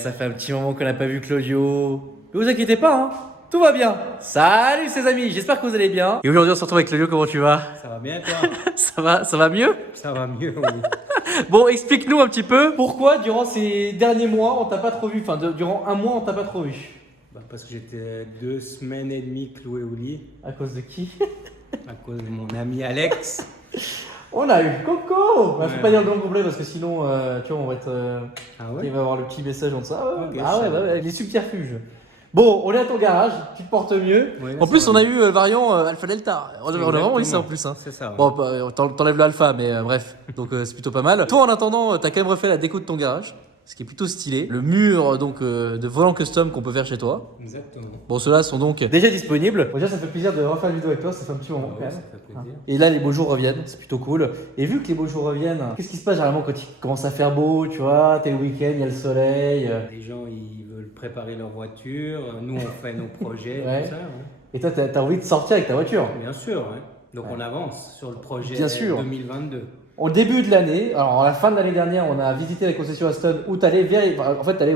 ça fait un petit moment qu'on n'a pas vu Claudio. Mais vous inquiétez pas, hein, tout va bien. Salut ses amis, j'espère que vous allez bien. Et aujourd'hui on se retrouve avec Claudio, comment tu vas? Ça va bien toi? Ça va mieux? Ça va mieux, oui. Bon, explique-nous un petit peu pourquoi durant ces derniers mois on t'a pas trop vu, durant un mois on t'a pas trop vu. Parce que j'étais 2 semaines et demie cloué au lit À cause de qui? à cause de mon ami Alex. On a eu Coco. Bah, Ouais. faut pas dire le nom complet parce que sinon, tu vois, on va être. Ah Il ouais? va y avoir le petit message en dessous. Ah ouais, Ok, ah je ouais, savais. ouais, les subterfuges. Bon, on est à ton garage, tu te portes mieux. Ouais, là, En ça plus, va on a mieux. eu variant Alpha Delta. On a vraiment eu ça en plus. Hein. C'est ça. Ouais. Bon, t'enlèves le Alpha, mais bref, donc c'est plutôt pas mal. Toi, en attendant, t'as quand même refait la déco de ton garage, ce qui est plutôt stylé. Le mur donc de volant custom qu'on peut faire chez toi. Exactement. Bon, ceux-là sont donc déjà disponibles. Bon, déjà, ça fait plaisir de refaire une vidéo avec toi, ça fait un petit moment quand Ouais, même. ça fait plaisir. Et là, les beaux jours reviennent, c'est plutôt cool. Et vu que les beaux jours reviennent, qu'est-ce qui se passe généralement quand il commence à faire beau, tu vois? T'es le week-end, il y a le soleil. Les gens ils veulent préparer leur voiture, nous on fait nos projets, Ouais. tout ça. Ouais. Et toi, t'as envie de sortir avec ta voiture. Bien sûr, ouais. Donc Ouais. on avance sur le projet Bien sûr. 2022. Au début de l'année, alors à la fin de l'année dernière, on a visité la concession Aston où t'allais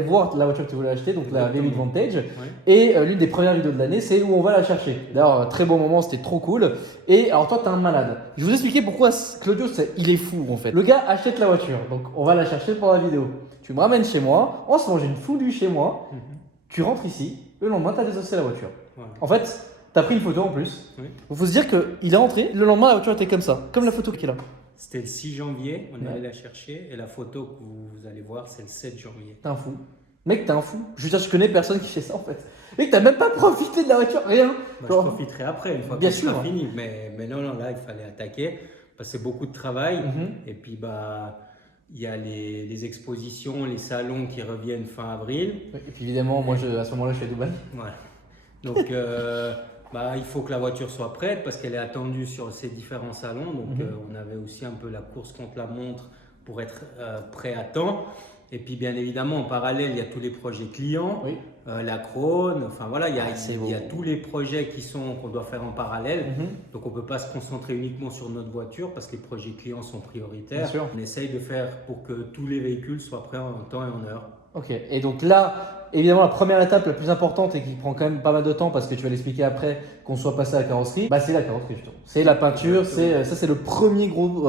voir la voiture que tu voulais acheter, donc la V8 Vantage. Ouais. Et l'une des premières vidéos de l'année, c'est où on va la chercher. D'ailleurs, très bon moment, c'était trop cool. Et alors toi, t'es un malade. Je vais vous expliquer pourquoi Claudio, il est fou en fait. Le gars achète la voiture, donc on va la chercher pour la vidéo. Tu me ramènes chez moi, on se mange une fondue chez moi, Mhm. tu rentres ici, le lendemain, t'as désossé la voiture. Ouais. En fait, t'as pris une photo en plus. Oui. Il faut se dire qu'il est rentré, le lendemain, la voiture était comme ça, comme la photo qui est là. C'était le 6 janvier, on est Ouais. allé la chercher et la photo que vous allez voir, c'est le 7 janvier. T'es un fou. Mec, t'es un fou. Je veux dire, je connais personne qui fait ça en fait. Mec, t'as même pas profité de la voiture, rien. Bah, Genre- je profiterai après, une fois Bien que ce sûr. sera fini. Mais non, là, il fallait attaquer parce que c'est beaucoup de travail. Mhm. Et puis, bah, il y a les expositions, les salons qui reviennent fin avril. Et puis évidemment, moi, à ce moment-là, je suis à Dubaï. Voilà. Donc, bah, il faut que la voiture soit prête parce qu'elle est attendue sur ces différents salons. Donc, Mhm. on avait aussi un peu la course contre la montre pour être prêt à temps. Et puis, bien évidemment, en parallèle, il y a tous les projets clients, Oui. la Krone. Enfin, voilà, il y a, Ah, c'est il y a beau. tous les projets qu'on doit faire en parallèle. Mhm. Donc, on ne peut pas se concentrer uniquement sur notre voiture parce que les projets clients sont prioritaires. Bien sûr. On essaye de faire pour que tous les véhicules soient prêts en temps et en heure. Ok. Et donc là, évidemment, la première étape la plus importante et qui prend quand même pas mal de temps parce que tu vas l'expliquer après qu'on soit passé à la carrosserie, bah, c'est la carrosserie justement. C'est la peinture, ça c'est le premier gros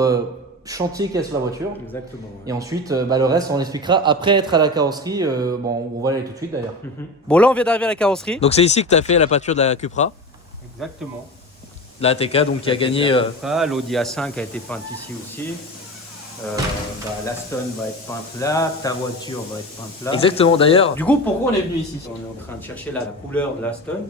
chantier qu'il y a sur la voiture. Exactement. ouais. Et ensuite, bah, le reste, on l'expliquera après être à la carrosserie. Bon, on va y aller tout de suite d'ailleurs. Mhm. Bon, là, on vient d'arriver à la carrosserie. Donc, c'est ici que tu as fait la peinture de la Cupra. Exactement. La ATK, donc qui a gagné. L'Audi A5 a été peinte ici aussi. L'Aston va être peinte là, ta voiture va être peinte là. Exactement, d'ailleurs. Du coup, pourquoi on est venu ici? On est en train de chercher la couleur de l'Aston.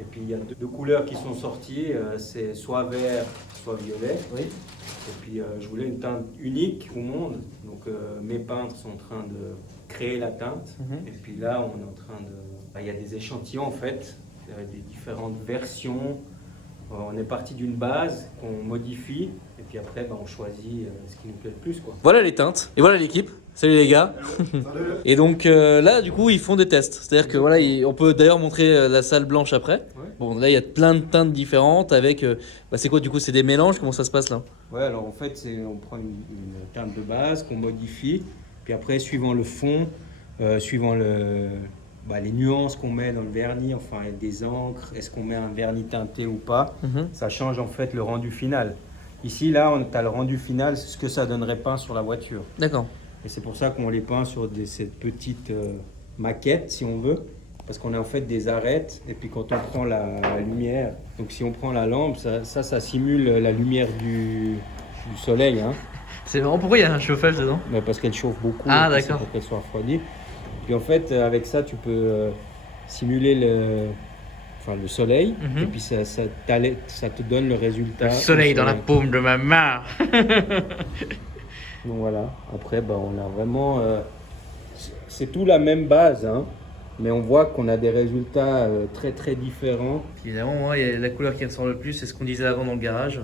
Et puis il y a deux couleurs qui sont sorties, c'est soit vert, soit violet. Oui. Et puis je voulais une teinte unique au monde. Donc mes peintres sont en train de créer la teinte. Mhm. Et puis là, on est en train de. Il y a des échantillons en fait, des différentes versions. On est parti d'une base qu'on modifie. Et puis après, on choisit ce qui nous plaît le plus, quoi. Voilà les teintes. Et voilà l'équipe. Salut les gars. Et donc là, du coup, ils font des tests. C'est-à-dire que voilà, on peut d'ailleurs montrer la salle blanche après. Ouais. Bon, là, il y a plein de teintes différentes avec. C'est quoi du coup? C'est des mélanges? Comment ça se passe là? Ouais, alors en fait, on prend une teinte de base qu'on modifie, puis après, suivant le fond, suivant les nuances qu'on met dans le vernis, enfin des encres, est-ce qu'on met un vernis teinté ou pas, ça change en fait le rendu final. Ici, là, on a le rendu final, c'est ce que ça donnerait peint sur la voiture. D'accord. Et c'est pour ça qu'on les peint sur cette petite maquette, si on veut, parce qu'on a en fait des arêtes, et puis quand on prend la lumière, donc si on prend la lampe, ça simule la lumière du soleil, hein, C'est marrant, pourquoi il y a un chauffage dedans? parce qu'elle chauffe beaucoup, Ah, et puis c'est d'accord. pour qu'elle soit refroidie. Puis en fait, avec ça, tu peux simuler le soleil, Mhm. et puis ça te donne le résultat. Le soleil du dans la paume de ma main. Donc voilà, après on a vraiment, c'est tout la même base, hein, mais on voit qu'on a des résultats très très différents. Évidemment, moi, il y a la couleur qui ressort le plus, c'est ce qu'on disait avant dans le garage.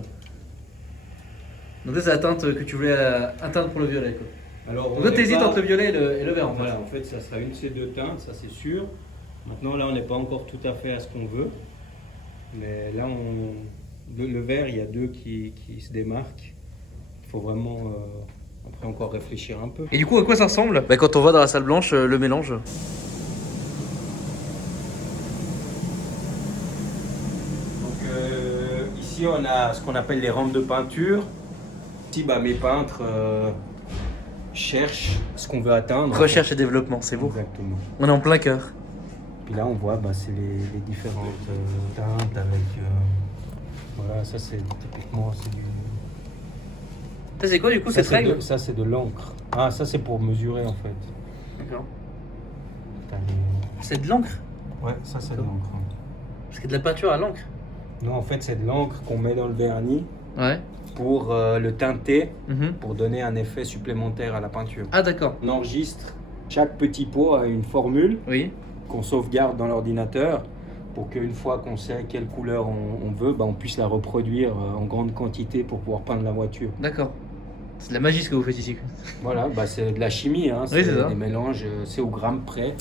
Donc ça, c'est la teinte que tu voulais atteindre pour le violet, quoi. Alors Donc toi, t'hésites entre le violet et le vert, en fait. Voilà, en fait ça sera une de ces deux teintes, ça c'est sûr. Maintenant là on n'est pas encore tout à fait à ce qu'on veut, mais là le vert, il y a deux qui se démarquent. Il faut vraiment Après, encore réfléchir un peu. Et du coup, à quoi ça ressemble quand on voit dans la salle blanche le mélange. Donc ici, on a ce qu'on appelle les rampes de peinture. Ici, mes peintres cherchent ce qu'on veut atteindre. Recherche et développement, c'est beau. Exactement. On est en plein cœur. Puis là, on voit, c'est les différentes teintes avec... voilà, ça c'est typiquement... C'est du... Ça, c'est quoi du coup ça, cette règle? Ça, c'est de l'encre. Ah, ça, c'est pour mesurer en fait. D'accord. T'as les- C'est de l'encre? Ouais, ça, c'est de l'encre. Parce qu'il y a de la peinture à l'encre. Non, en fait, c'est de l'encre qu'on met dans le vernis Ouais. pour le teinter, Mhm. pour donner un effet supplémentaire à la peinture. Ah, d'accord. On enregistre chaque petit pot a une formule Oui. qu'on sauvegarde dans l'ordinateur pour qu'une fois qu'on sait quelle couleur on veut, on puisse la reproduire en grande quantité pour pouvoir peindre la voiture. D'accord. C'est de la magie ce que vous faites ici. Voilà, c'est de la chimie, hein, Oui, c'est ça. des mélanges, c'est au gramme près.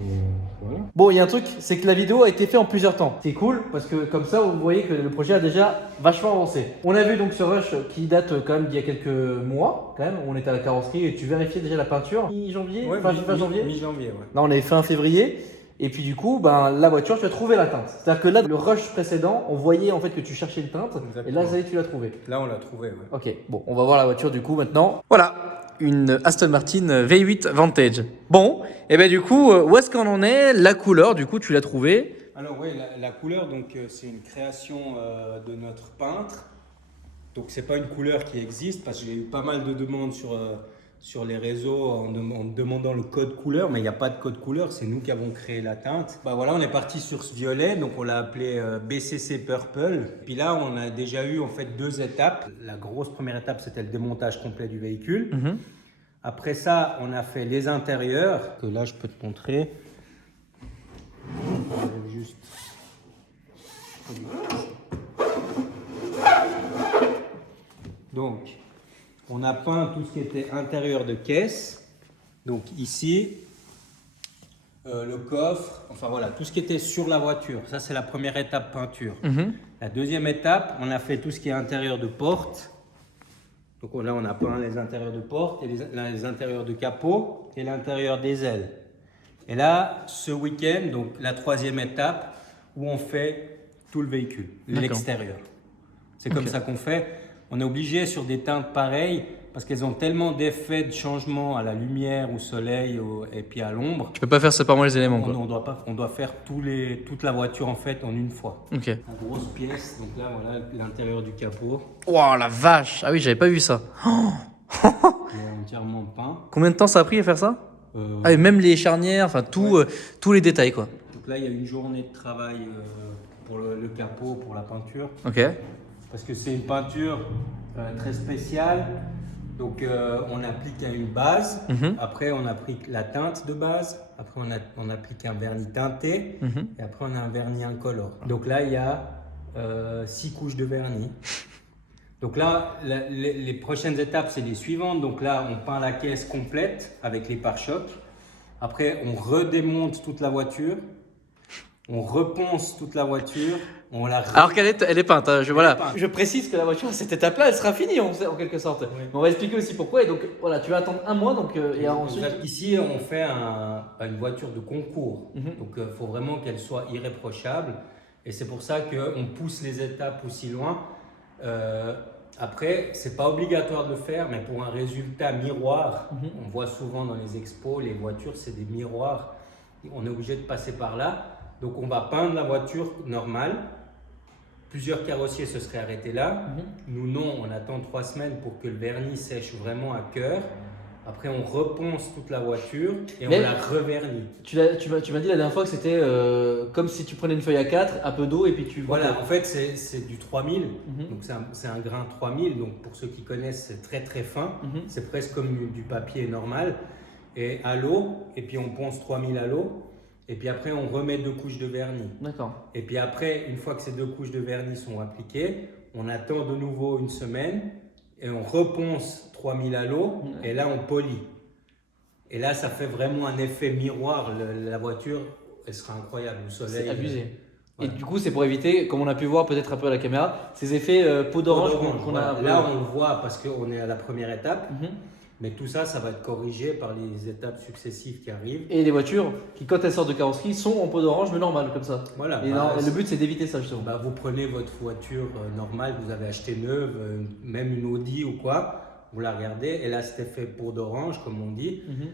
Et voilà. Bon, il y a un truc, c'est que la vidéo a été faite en plusieurs temps. C'est cool parce que comme ça, vous voyez que le projet a déjà vachement avancé. On a vu donc ce rush qui date quand même d'il y a quelques mois, quand même. On était à la carrosserie et tu vérifiais déjà la peinture mi-janvier, fin janvier. Mi-janvier, ouais. Là, on est fin février. Et puis du coup, la voiture, tu as trouvé la teinte. C'est-à-dire que là, le rush précédent, on voyait en fait que tu cherchais une teinte. Exactement. Et là, ça y est, tu l'as trouvé. Là, on l'a trouvé, ouais. Ok, bon, on va voir la voiture du coup maintenant. Voilà, une Aston Martin V8 Vantage. Bon, et ben du coup, où est-ce qu'on en est? La couleur, du coup, tu l'as trouvée. Alors oui, la couleur, donc c'est une création de notre peintre. Donc c'est pas une couleur qui existe parce que j'ai eu pas mal de demandes sur les réseaux en demandant le code couleur, mais il n'y a pas de code couleur, c'est nous qui avons créé la teinte. Voilà, on est parti sur ce violet, donc on l'a appelé BCC Purple. Puis là, on a déjà eu en fait 2 étapes. La grosse première étape, c'était le démontage complet du véhicule. Après ça, on a fait les intérieurs, que là je peux te montrer. Juste... Donc, on a peint tout ce qui était intérieur de caisse. Donc ici, le coffre, enfin voilà, tout ce qui était sur la voiture. Ça, c'est la première étape peinture. La deuxième étape, on a fait tout ce qui est intérieur de porte. Donc là, on a peint les intérieurs de porte, et les intérieurs de capot et l'intérieur des ailes. Et là, ce week-end, donc la troisième étape, où on fait tout le véhicule, l'extérieur. C'est comme ça qu'on fait. On est obligé sur des teintes pareilles parce qu'elles ont tellement d'effets de changement à la lumière, au soleil et puis à l'ombre. Tu peux pas faire séparément les éléments, quoi. On doit faire toute la voiture en fait en une fois. Ok. La grosse pièce, donc là voilà l'intérieur du capot. Wow, la vache! Ah oui, j'avais pas vu ça. Qui est entièrement peint. Combien de temps ça a pris à faire ça? Ah, et même les charnières, enfin tous les détails, quoi. Donc là, il y a une journée de travail pour le capot, pour la peinture. Ok. Parce que c'est une peinture très spéciale. Donc on applique une base, après on applique la teinte de base, après on applique un vernis teinté, et après on a un vernis incolore. Donc là il y a 6 couches de vernis. Donc là les prochaines étapes c'est les suivantes. Donc là on peint la caisse complète avec les pare-chocs. Après on redémonte toute la voiture, on reponce toute la voiture. Alors qu'elle est peinte, hein, je précise que la voiture à cette étape-là, elle sera finie en quelque sorte. Oui. On va expliquer aussi pourquoi. Et donc voilà, tu vas attendre un mois et ensuite. Ici, on fait une voiture de concours. Donc, il faut vraiment qu'elle soit irréprochable. Et c'est pour ça qu'on pousse les étapes aussi loin. Après, c'est pas obligatoire de le faire, mais pour un résultat miroir, on voit souvent dans les expos, les voitures, c'est des miroirs. On est obligé de passer par là. Donc, on va peindre la voiture normale. Plusieurs carrossiers se seraient arrêtés là. Nous, non, on attend 3 semaines pour que le vernis sèche vraiment à cœur. Après, on reponce toute la voiture et on la revernit. Tu m'as dit la dernière fois que c'était comme si tu prenais une feuille A4, un peu d'eau et puis tu... Voilà, en fait, c'est du 3000. Donc, c'est un grain 3000. Donc, pour ceux qui connaissent, c'est très très fin. C'est presque comme du papier normal. Et à l'eau, et puis on ponce 3000 à l'eau. Et puis après, on remet 2 couches de vernis. D'accord. Et puis après, une fois que ces 2 couches de vernis sont appliquées, on attend de nouveau une semaine et on reponce 3000 à l'eau et là, on polit. Et là, ça fait vraiment un effet miroir. La voiture, elle sera incroyable au soleil. C'est abusé. Voilà. Et du coup, c'est pour éviter, comme on a pu voir peut-être un peu à la caméra, ces effets peau d'orange qu'on a. Voilà. Là, on le voit parce qu'on est à la première étape. Mhm. Mais tout ça, ça va être corrigé par les étapes successives qui arrivent. Et les voitures qui, quand elles sortent de carrosserie, sont en peau d'orange, mais normales, comme ça. Voilà. Et non, le but, c'est d'éviter ça, justement. Vous prenez votre voiture normale que vous avez achetée neuve, même une Audi ou quoi, vous la regardez, et là, c'était fait peau d'orange, comme on dit. Mhm.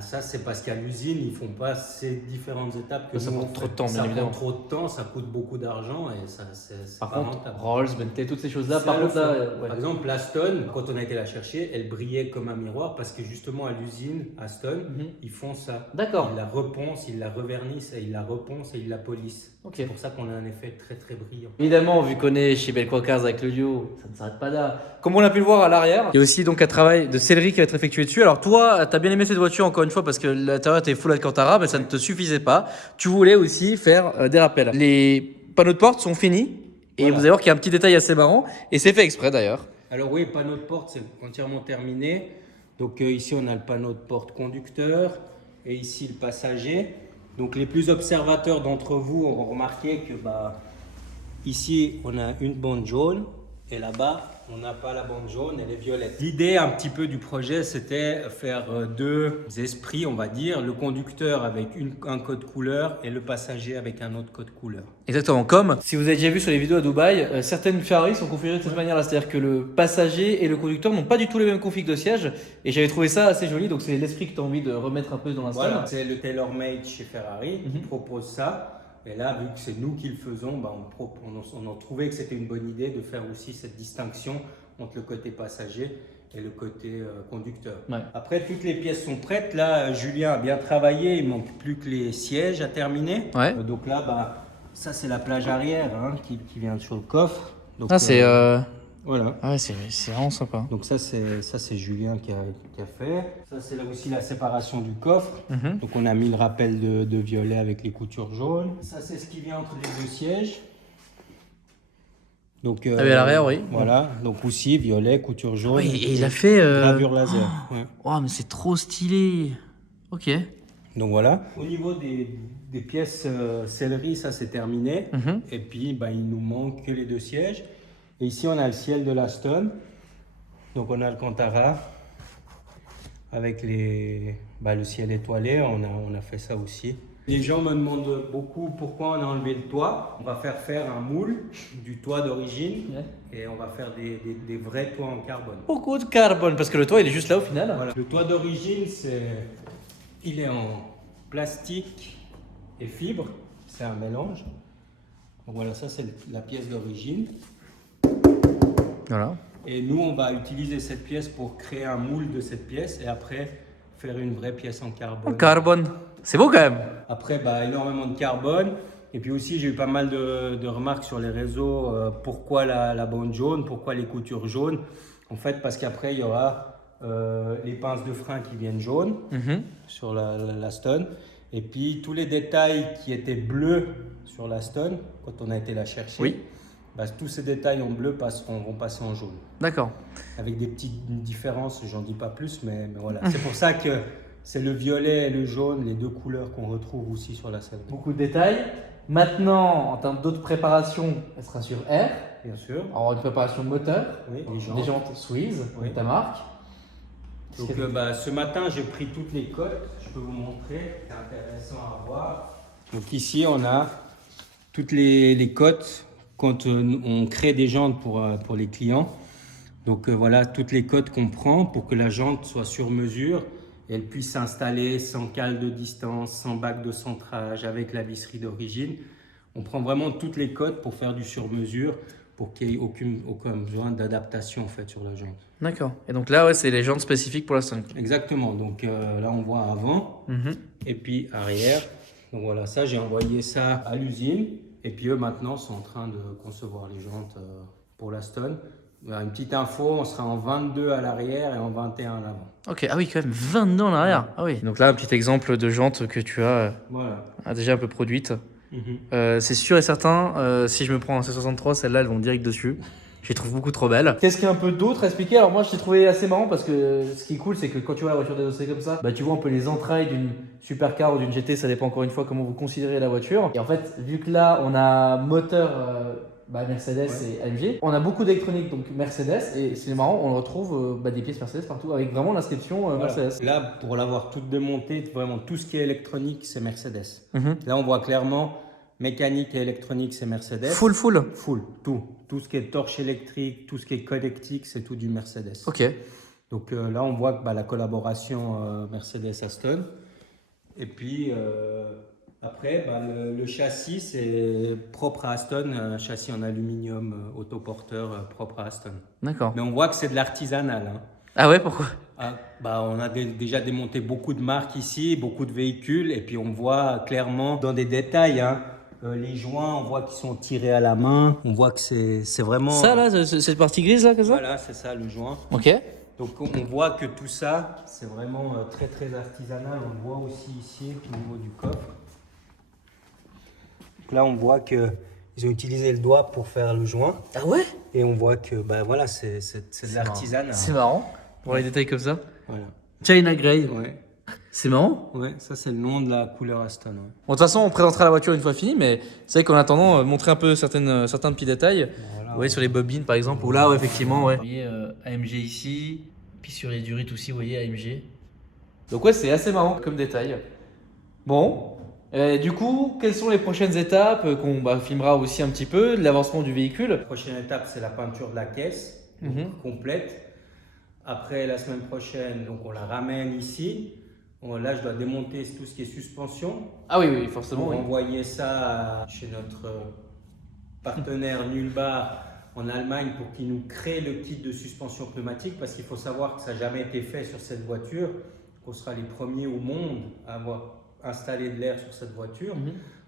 Ça, c'est parce qu'à l'usine, ils font pas ces différentes étapes que Ça nous, prend on trop de fait. temps, bien Ça évidemment. prend trop de temps, ça coûte beaucoup d'argent et ça, c'est Par pas contre, rentable. Rolls, Bentley, toutes ces choses-là, Ça par le contre, là, fait. ouais. Par exemple, l'Aston, quand on a été la chercher, elle brillait comme un miroir parce que justement à l'usine Aston, Mhm. ils font ça. D'accord. Ils la reponcent, ils la revernissent, et ils la reponcent et ils la polissent. Ok. C'est pour ça qu'on a un effet très très brillant. Évidemment, vu qu'on est chez Belquacars avec le duo, ça ne s'arrête pas là. Comme on a pu le voir à l'arrière, il y a aussi donc un travail de sellerie qui va être effectué dessus. Alors toi, tu as bien aimé cette voiture encore une fois parce que l'intérieur était full Alcantara, mais ça ne te suffisait pas. Tu voulais aussi faire des rappels. Les panneaux de porte sont finis et Voilà. vous allez voir qu'il y a un petit détail assez marrant et c'est fait exprès d'ailleurs. Alors oui, panneau de porte, c'est entièrement terminé. Donc ici, on a le panneau de porte conducteur et ici le passager. Donc les plus observateurs d'entre vous auront remarqué que ici, on a une bande jaune et là-bas, on n'a pas la bande jaune, elle est violette. L'idée un petit peu du projet, c'était faire deux esprits, on va dire, le conducteur avec un code couleur et le passager avec un autre code couleur. Exactement, comme si vous avez déjà vu sur les vidéos à Dubaï, certaines Ferrari sont configurées de cette manière-là, c'est-à-dire que le passager et le conducteur n'ont pas du tout les mêmes configs de siège et j'avais trouvé ça assez joli, donc c'est l'esprit que tu as envie de remettre un peu dans la salle. Voilà, c'est le tailor-made chez Ferrari qui propose ça. Et là, vu que c'est nous qui le faisons, on a trouvé que c'était une bonne idée de faire aussi cette distinction entre le côté passager et le côté conducteur. Ouais. Après, toutes les pièces sont prêtes. Là, Julien a bien travaillé. Il manque plus que les sièges à terminer. Ouais. Donc là, ça, c'est la plage arrière qui vient sur le coffre. Donc, Ah, c'est voilà. ouais, c'est vraiment sympa. Donc ça c'est Julien qui a fait. Ça c'est là aussi la séparation du coffre. Mhm. Donc on a mis le rappel de violet avec les coutures jaunes. Ça c'est ce qui vient entre les deux sièges. Donc Ah oui, à l'arrière, oui. Voilà, donc aussi violet, couture jaune. Oui, et il a fait gravure laser. Ouais. Oh, mais c'est trop stylé. Ok. Donc voilà. Au niveau des pièces sellerie, ça c'est terminé. Mhm. Et puis il nous manque que les deux sièges. Et ici on a le ciel de l'Aston. Donc on a le Alcantara avec le ciel étoilé. On a fait ça aussi. Les gens me demandent beaucoup pourquoi on a enlevé le toit. On va faire un moule du toit d'origine et on va faire des vrais toits en carbone. Beaucoup de carbone parce que le toit il est juste là au final. Voilà. Le toit d'origine, il est en plastique et fibre. C'est un mélange. Donc voilà, ça c'est la pièce d'origine. Voilà. Et nous, on va utiliser cette pièce pour créer un moule de cette pièce et après faire une vraie pièce en carbone. Carbone. C'est beau quand même. Après, énormément de carbone. Et puis aussi, j'ai eu pas mal de remarques sur les réseaux. Pourquoi la bande jaune? Pourquoi les coutures jaunes? En fait, parce qu'après, il y aura les pinces de frein qui viennent jaunes sur la Stone. Et puis, tous les détails qui étaient bleus sur la Stone, quand on a été la chercher, Oui. tous ces détails en bleu vont passer en jaune. D'accord. Avec des petites différences, j'en dis pas plus, mais voilà. C'est pour ça que c'est le violet et le jaune, les deux couleurs qu'on retrouve aussi sur la sellerie. Beaucoup de détails. Maintenant, en termes d'autres préparations, elle sera sur R. Bien sûr. Alors, une préparation moteur. Oui, Des jantes Swiss, Oui. ta marque. Donc ce matin, j'ai pris toutes les cotes. Je peux vous montrer. C'est intéressant à voir. Donc ici, on a toutes les cotes quand on crée des jantes pour les clients. Donc voilà toutes les cotes qu'on prend pour que la jante soit sur mesure et elle puisse s'installer sans cale de distance, sans bac de centrage, avec la visserie d'origine. On prend vraiment toutes les cotes pour faire du sur-mesure pour qu'il n'y ait aucun besoin d'adaptation en fait sur la jante. D'accord. Et donc là, ouais, c'est les jantes spécifiques pour la Stone. Exactement. Donc là, on voit avant et puis arrière. Donc voilà, ça, j'ai envoyé ça à l'usine. Et puis eux, maintenant, sont en train de concevoir les jantes pour la Stone. Une petite info, on sera en 22 à l'arrière et en 21 à l'avant. Ok, ah oui, quand même 22 en arrière. Ah oui. Donc là, un petit exemple de jante que tu as Voilà. déjà un peu produite. C'est sûr et certain, si je me prends un C63, celles-là, elles vont direct dessus. Je les trouve beaucoup trop belles. Qu'est-ce qu'il y a un peu d'autre à expliquer? Alors moi je l'ai trouvé assez marrant parce que ce qui est cool c'est que quand tu vois la voiture dédossée comme ça, bah tu vois un peu les entrailles d'une supercar ou d'une GT, ça dépend encore une fois comment vous considérez la voiture. Et en fait vu que là on a moteur Mercedes et AMG, on a beaucoup d'électronique donc Mercedes et c'est marrant, on retrouve des pièces Mercedes partout avec vraiment l'inscription Mercedes. Là, pour l'avoir toute démontée, vraiment tout ce qui est électronique, c'est Mercedes. Mhm. Là, on voit clairement mécanique et électronique, c'est Mercedes. Full. Full, tout. Tout ce qui est torche électrique, tout ce qui est connectique, c'est tout du Mercedes. Ok. Donc là, on voit que la collaboration Mercedes-Aston. Et puis après, le châssis, c'est propre à Aston, un châssis en aluminium autoporteur propre à Aston. D'accord. Mais on voit que c'est de l'artisanal. Hein. Ah ouais, pourquoi? On a déjà démonté beaucoup de marques ici, beaucoup de véhicules, et puis on voit clairement dans des détails, hein, les joints, on voit qu'ils sont tirés à la main, on voit que c'est vraiment... Ça là, cette partie grise là, comme ça? Voilà, c'est ça le joint. Ok. Donc on voit que tout ça, c'est vraiment très très artisanal, on le voit aussi ici au niveau du coffre. Donc là on voit qu'ils ont utilisé le doigt pour faire le joint, Ah ouais? et on voit que voilà, c'est de l'artisanal. C'est marrant, pour les détails comme ça. Voilà. China Grey. Ouais. C'est marrant. Ouais, ça c'est le nom de la couleur Aston. Ouais. Bon, de toute façon, on présentera la voiture une fois finie, mais c'est vrai qu'en attendant, montrer un peu certains petits détails. Voilà, Vous voyez sur les bobines par exemple, ou là, ouais, effectivement, ouais. Vous voyez AMG ici, puis sur les durites aussi, vous voyez AMG. Donc ouais, c'est assez marrant comme détail. Bon, du coup, quelles sont les prochaines étapes qu'on filmera aussi un petit peu, de l'avancement du véhicule? La prochaine étape, c'est la peinture de la caisse complète. Après, la semaine prochaine, donc on la ramène ici. Là, je dois démonter tout ce qui est suspension. Ah oui, forcément. Pour envoyer ça chez notre partenaire Nullbar en Allemagne pour qu'il nous crée le kit de suspension pneumatique, parce qu'il faut savoir que ça n'a jamais été fait sur cette voiture, qu'on sera les premiers au monde à avoir installé de l'air sur cette voiture.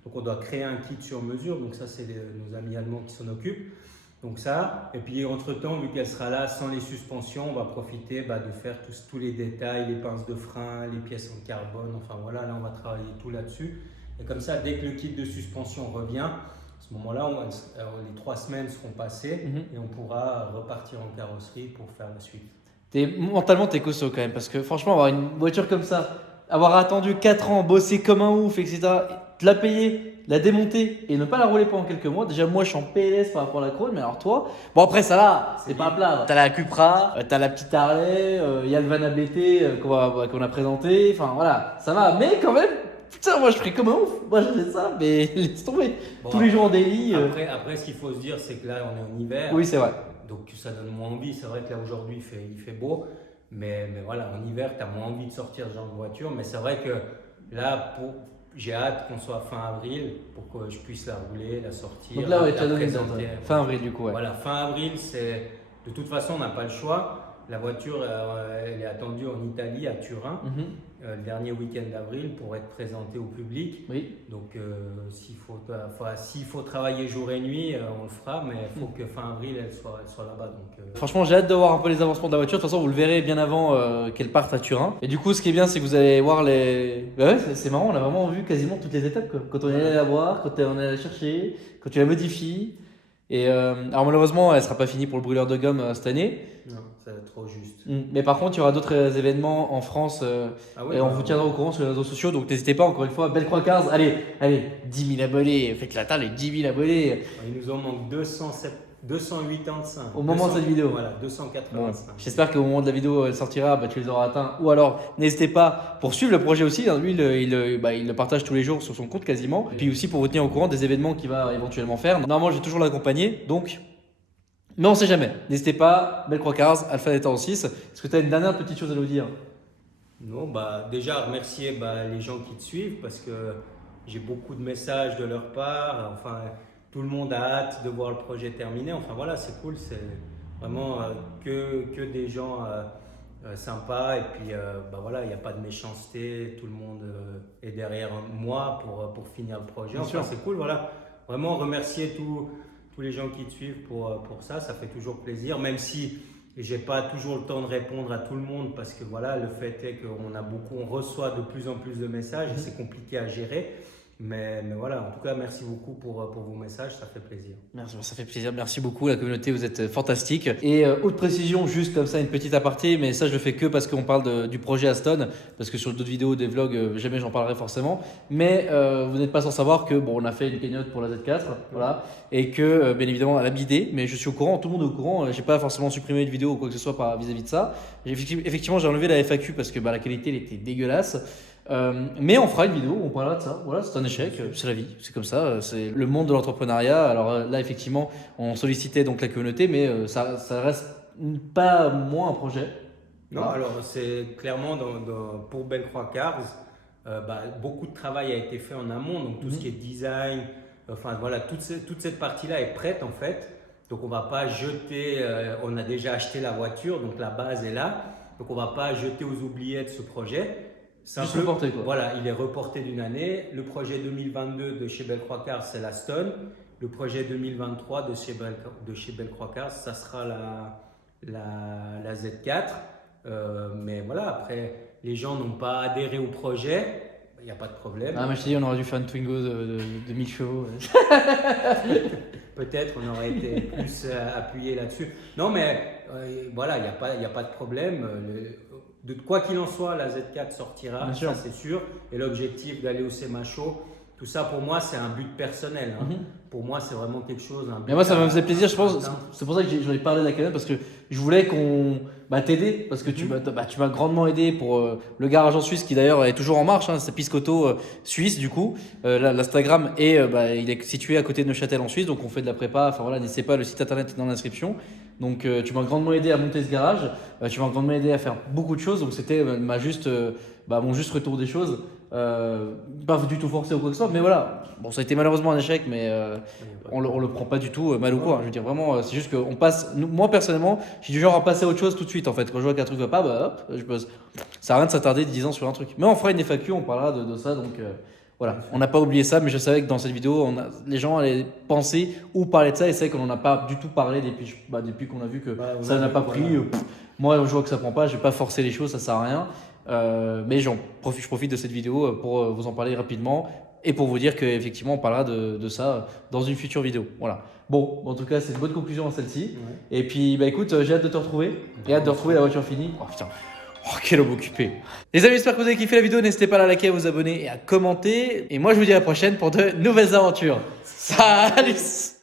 Donc on doit créer un kit sur mesure, donc ça c'est nos amis allemands qui s'en occupent. Donc ça, et puis entre-temps, vu qu'elle sera là sans les suspensions, on va profiter de faire tous les détails, les pinces de frein, les pièces en carbone, enfin voilà, là on va travailler tout là-dessus. Et comme ça, dès que le kit de suspension revient, à ce moment-là, les 3 semaines seront passées et on pourra repartir en carrosserie pour faire la suite. Mentalement, t'es costaud quand même, parce que franchement, avoir une voiture comme ça, avoir attendu 4 ans, bossé comme un ouf, etc., te la payer, la démonter et ne pas la rouler pendant quelques mois. Déjà, moi, je suis en PLS par rapport à la Krone, mais alors toi, bon après ça là, c'est pas à plat. T'as la Cupra, t'as la petite Harley, il y a le Vanna BT qu'on a présenté, enfin voilà, ça va. Mais quand même, putain, moi je ferais comme un ouf. Moi j'achète ça, mais laisse tomber. Bon, tous les jours en daily. Après, ce qu'il faut se dire, c'est que là, on est en hiver. Oui, c'est vrai. Donc ça donne moins envie. C'est vrai que là aujourd'hui, il fait beau. Mais voilà, en hiver, tu as moins envie de sortir ce genre de voiture. Mais c'est vrai que là, j'ai hâte qu'on soit fin avril pour que je puisse la rouler, la sortir. Donc là, ouais, tu as donné fin avril du coup. Ouais. Voilà, fin avril, de toute façon, on n'a pas le choix. La voiture, elle est attendue en Italie, à Turin, le dernier week-end d'avril pour être présentée au public. Oui. Donc, s'il faut travailler jour et nuit, on le fera, mais il faut que fin avril, elle soit là-bas. Franchement, j'ai hâte de voir un peu les avancements de la voiture. De toute façon, vous le verrez bien avant qu'elle parte à Turin. Et du coup, ce qui est bien, c'est que vous allez voir les. Ouais, c'est marrant, on a vraiment vu quasiment toutes les étapes. Quoi. Quand on est allé la voir, quand on est allé la chercher, quand tu la modifies. Et alors malheureusement, elle sera pas finie pour le brûleur de gomme cette année. Non, ça va être trop juste. Mais par contre, il y aura d'autres événements en France et on vous tiendra au courant sur les réseaux sociaux. Donc n'hésitez pas, encore une fois, Bellecroix Cars, allez, 10 000 abonnés, faites la taille, les 10 000 abonnés. Il nous en manque 285. Au moment de cette vidéo. Voilà, 285. Bon, j'espère qu'au moment de la vidéo elle sortira, tu les auras atteints. Ou alors, n'hésitez pas pour suivre le projet aussi. Lui, il le partage tous les jours sur son compte quasiment. Et puis aussi pour vous tenir au courant des événements qu'il va éventuellement faire. Normalement, je vais toujours l'accompagner. Donc, mais on sait jamais. N'hésitez pas, Bellecroix Cars, Alpha Delta en 6. Est-ce que tu as une dernière petite chose à nous dire? Non, déjà remercier les gens qui te suivent parce que j'ai beaucoup de messages de leur part. Enfin, tout le monde a hâte de voir le projet terminé. Enfin voilà, c'est cool. C'est vraiment que des gens sympas. Et puis voilà, il n'y a pas de méchanceté. Tout le monde est derrière moi pour finir le projet. Enfin, c'est cool. Voilà, vraiment remercier tous les gens qui te suivent pour ça. Ça fait toujours plaisir, même si j'ai pas toujours le temps de répondre à tout le monde parce que voilà, le fait est qu'on reçoit de plus en plus de messages et c'est compliqué à gérer. Mais voilà, en tout cas, merci beaucoup pour vos messages, ça fait plaisir. Merci, ça fait plaisir. Merci beaucoup, la communauté, vous êtes fantastique. Et autre précision, juste comme ça, une petite aparté, mais ça, je le fais que parce qu'on parle du projet Aston, parce que sur d'autres vidéos, des vlogs, jamais j'en parlerai forcément. Mais vous n'êtes pas sans savoir que, bon, on a fait une cagnotte pour la Z4, voilà, et que, bien évidemment, elle a bidé, mais je suis au courant, tout le monde est au courant. J'ai pas forcément supprimé une vidéo ou quoi que ce soit vis-à-vis de ça. Effectivement, j'ai enlevé la FAQ parce que la qualité, elle était dégueulasse. Mais on fera une vidéo, on parlera de ça. Voilà, c'est un échec, c'est la vie, c'est comme ça, c'est le monde de l'entrepreneuriat. Alors là, effectivement, on sollicitait donc la communauté, mais ça reste pas moins un projet. Non, alors c'est clairement pour Bellecroix Cars, beaucoup de travail a été fait en amont, donc tout ce qui est design, enfin voilà, toute cette partie-là est prête en fait. Donc on va pas jeter, on a déjà acheté la voiture, donc la base est là, donc on va pas jeter aux oubliettes ce projet. Juste reporté quoi. Voilà, il est reporté d'une année. Le projet 2022 de chez Bellecroix Cars, c'est la Stone. Le projet 2023 de chez Bellecroix Cars, ça sera la Z4. Mais voilà, après, les gens n'ont pas adhéré au projet, il n'y a pas de problème. Ah, mais je te dis, on aurait dû faire une Twingo de 1000 chevaux. Peut-être on aurait été plus appuyé là-dessus. Non, mais voilà, il n'y a pas de problème. De quoi qu'il en soit, la Z4 sortira, ça c'est sûr. Et l'objectif d'aller au SEMA Show, tout ça pour moi c'est un but personnel. Hein. Pour moi c'est vraiment quelque chose. Mais moi ça me faisait plaisir, je pense. C'est pour ça que j'en ai parlé de la cagnotte parce que je voulais qu'on t'aider parce que tu m'as grandement aidé pour le garage en Suisse qui d'ailleurs est toujours en marche. Hein, c'est Piscoto Suisse du coup. L'Instagram et il est situé à côté de Neuchâtel en Suisse, donc on fait de la prépa. Enfin voilà, n'hésitez pas, le site internet est dans l'inscription. Donc tu m'as grandement aidé à monter ce garage, tu m'as grandement aidé à faire beaucoup de choses, donc c'était mon juste retour des choses, pas du tout forcé ou quoi que ce soit, mais voilà, bon ça a été malheureusement un échec, mais on le prend pas du tout mal ou quoi, je veux dire vraiment, c'est juste qu'on passe, moi personnellement, je suis du genre à passer à autre chose tout de suite en fait, quand je vois qu'un truc va pas, hop, je pose, ça sert à rien de s'attarder 10 ans sur un truc, mais on fera une FAQ, on parlera de ça, donc voilà, on n'a pas oublié ça, mais je savais que dans cette vidéo, les gens allaient penser ou parler de ça, et c'est qu'on n'en a pas du tout parlé depuis qu'on a vu que ça n'a pas pris. Moi, je vois que ça prend pas, je vais pas forcer les choses, ça sert à rien. Mais je profite de cette vidéo pour vous en parler rapidement et pour vous dire qu'effectivement, on parlera de ça dans une future vidéo. Voilà. Bon, en tout cas, c'est une bonne conclusion à celle-ci. Ouais. Et puis, écoute, j'ai hâte de te retrouver et hâte de retrouver la voiture finie. Oh putain. Oh, quel homme occupé. Les amis, j'espère que vous avez kiffé la vidéo. N'hésitez pas à la liker, à vous abonner et à commenter. Et moi, je vous dis à la prochaine pour de nouvelles aventures. Salut!